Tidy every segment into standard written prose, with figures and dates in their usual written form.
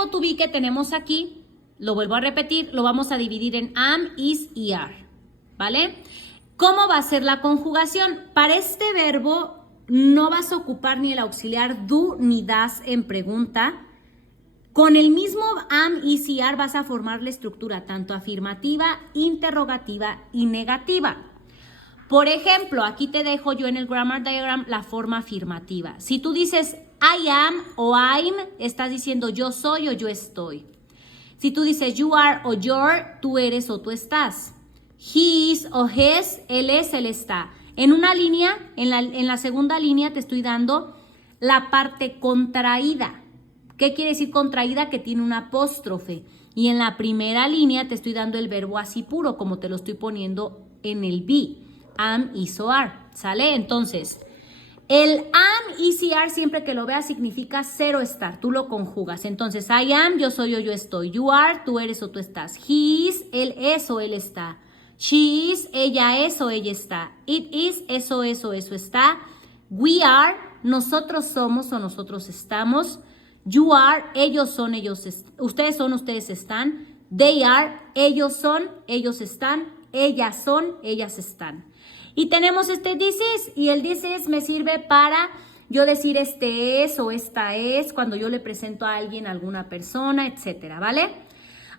verbo to be que tenemos aquí, lo vuelvo a repetir, lo vamos a dividir en am, is y are, ¿vale? ¿Cómo va a ser la conjugación? Para este verbo no vas a ocupar ni el auxiliar do ni das en pregunta. Con el mismo am, is y are vas a formar la estructura tanto afirmativa, interrogativa y negativa. Por ejemplo, aquí te dejo yo en el grammar diagram la forma afirmativa. Si tú dices I am o I'm, estás diciendo yo soy o yo estoy. Si tú dices you are o you're, tú eres o tú estás. He is o his, él es, él está. En una línea, en la segunda línea te estoy dando la parte contraída. ¿Qué quiere decir contraída? Que tiene un apóstrofe. Y en la primera línea te estoy dando el verbo así puro, como te lo estoy poniendo en el be. Am, is o are. ¿Sale? Entonces, el am, is y are siempre que lo veas significa cero estar. Tú lo conjugas. Entonces, I am, yo soy o yo estoy. You are, tú eres o tú estás. He is, él es o él está. She is, ella es o ella está. It is, eso es o eso está. We are, nosotros somos o nosotros estamos. You are, ellos son, ustedes son, ustedes están. They are, ellos son, ellos están. Ellas son, ellas están. Y tenemos este this is, y el this is me sirve para yo decir este es o esta es, cuando yo le presento a alguien, a alguna persona, etcétera, ¿vale?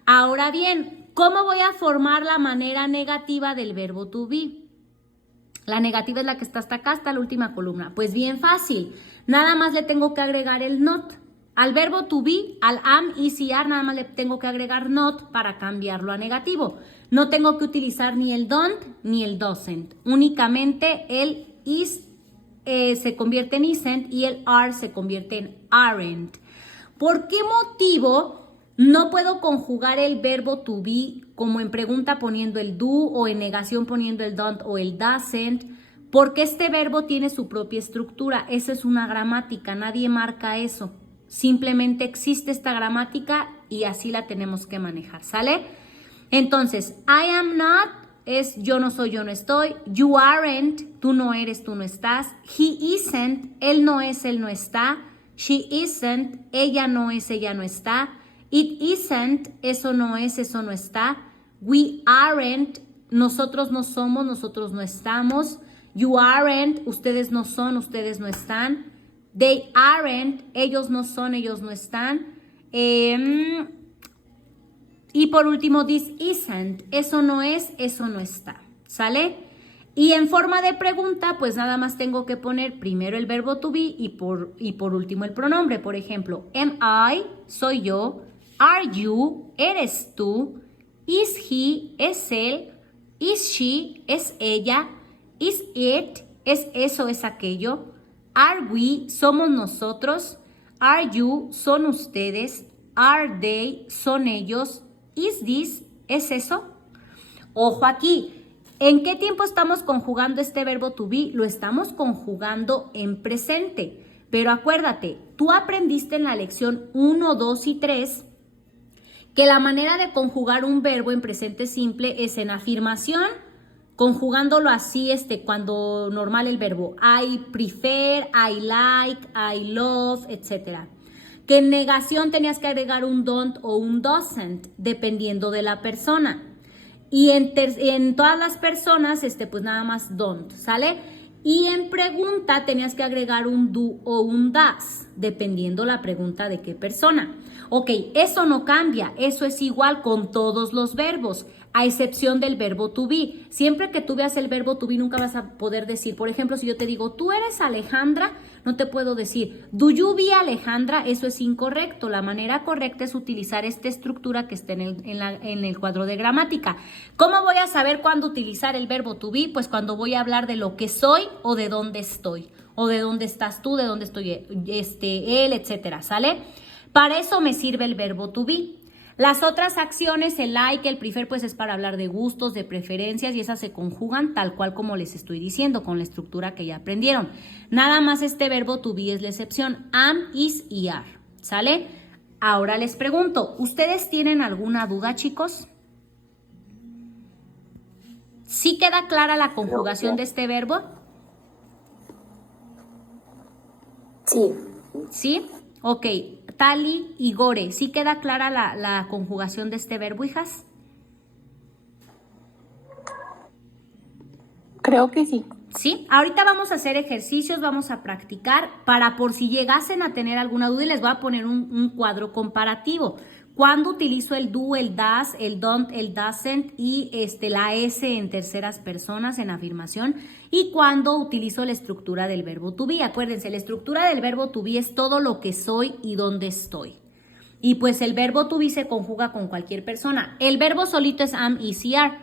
Ahora bien, ¿cómo voy a formar la manera negativa del verbo to be? La negativa es la que está hasta acá, hasta la última columna. Pues bien fácil, nada más le tengo que agregar el not. Al verbo to be, al am, is y are, nada más le tengo que agregar not para cambiarlo a negativo. No tengo que utilizar ni el don't ni el doesn't. Únicamente el is se convierte en isn't y el are se convierte en aren't. ¿Por qué motivo no puedo conjugar el verbo to be como en pregunta poniendo el do o en negación poniendo el don't o el doesn't? Porque este verbo tiene su propia estructura. Esa es una gramática, nadie marca eso. Simplemente existe esta gramática y así la tenemos que manejar, ¿sale? Entonces, I am not es yo no soy, yo no estoy. You aren't, tú no eres, tú no estás. He isn't, él no es, él no está. She isn't, ella no es, ella no está. It isn't, eso no es, eso no está. We aren't, nosotros no somos, nosotros no estamos. You aren't, ustedes no son, ustedes no están. They aren't, ellos no son, ellos no están. Y por último, this isn't, eso no es, eso no está. ¿Sale? Y en forma de pregunta, pues nada más tengo que poner primero el verbo to be y por último el pronombre. Por ejemplo, am I, soy yo. Are you, eres tú. Is he, es él. Is she, es ella. Is it, es eso, es aquello. Are we, somos nosotros. Are you, son ustedes. Are they, son ellos. Is this, es eso. Ojo aquí, ¿en qué tiempo estamos conjugando este verbo to be? Lo estamos conjugando en presente. Pero acuérdate, tú aprendiste en la lección 1, 2 y 3 que la manera de conjugar un verbo en presente simple es en afirmación, conjugándolo así, cuando normal el verbo I prefer, I like, I love, etc. Que en negación tenías que agregar un don't o un doesn't, dependiendo de la persona. Y en todas las personas, pues nada más don't, ¿sale? Y en pregunta tenías que agregar un do o un does, dependiendo la pregunta de qué persona. Ok, eso no cambia, eso es igual con todos los verbos, a excepción del verbo to be. Siempre que tú veas el verbo to be nunca vas a poder decir, por ejemplo, si yo te digo, tú eres Alejandra, no te puedo decir, do you be Alejandra, eso es incorrecto. La manera correcta es utilizar esta estructura que está en el cuadro de gramática. ¿Cómo voy a saber cuándo utilizar el verbo to be? Pues cuando voy a hablar de lo que soy o de dónde estoy, o de dónde estás tú, de dónde estoy él, etcétera, ¿sale? Para eso me sirve el verbo to be. Las otras acciones, el like, el prefer, pues es para hablar de gustos, de preferencias y esas se conjugan tal cual como les estoy diciendo, con la estructura que ya aprendieron. Nada más este verbo to be es la excepción, am, is y are, ¿sale? Ahora les pregunto, ¿ustedes tienen alguna duda, chicos? ¿Sí queda clara la conjugación de este verbo? Sí. ¿Sí? Ok. Tali y Gore. ¿Sí queda clara la conjugación de este verbo, hijas? Creo que sí. Sí, ahorita vamos a hacer ejercicios, vamos a practicar para por si llegasen a tener alguna duda y les voy a poner un cuadro comparativo. Cuando utilizo el do, el does, el don't, el doesn't y la S en terceras personas en afirmación y cuando utilizo la estructura del verbo to be. Acuérdense, la estructura del verbo to be es todo lo que soy y dónde estoy. Y pues el verbo to be se conjuga con cualquier persona. El verbo solito es am, is y are.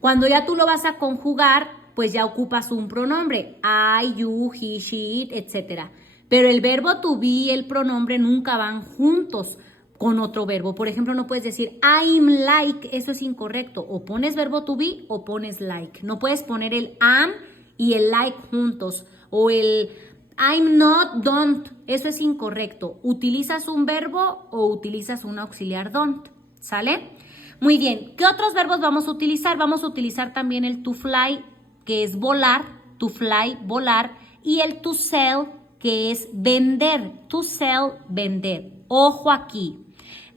Cuando ya tú lo vas a conjugar, pues ya ocupas un pronombre. I, you, he, she, it, etc. Pero el verbo to be y el pronombre nunca van juntos con otro verbo. Por ejemplo, no puedes decir I'm like, eso es incorrecto. O pones verbo to be o pones like. No puedes poner el am y el like juntos. O el I'm not, don't, eso es incorrecto. ¿Utilizas un verbo o utilizas un auxiliar don't? ¿Sale? Muy bien. ¿Qué otros verbos vamos a utilizar? Vamos a utilizar también el to fly, que es volar, to fly, volar, y el to sell, que es vender, to sell, vender. Ojo aquí.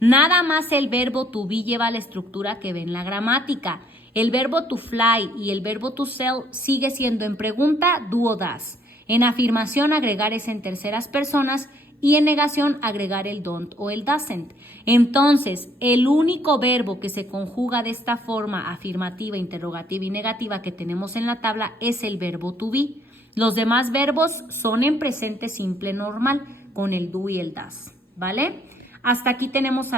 Nada más el verbo to be lleva la estructura que ve en la gramática. El verbo to fly y el verbo to sell sigue siendo en pregunta do o does. En afirmación agregar es en terceras personas y en negación agregar el don't o el doesn't. Entonces, el único verbo que se conjuga de esta forma afirmativa, interrogativa y negativa que tenemos en la tabla es el verbo to be. Los demás verbos son en presente simple normal con el do y el does, ¿vale? Hasta aquí tenemos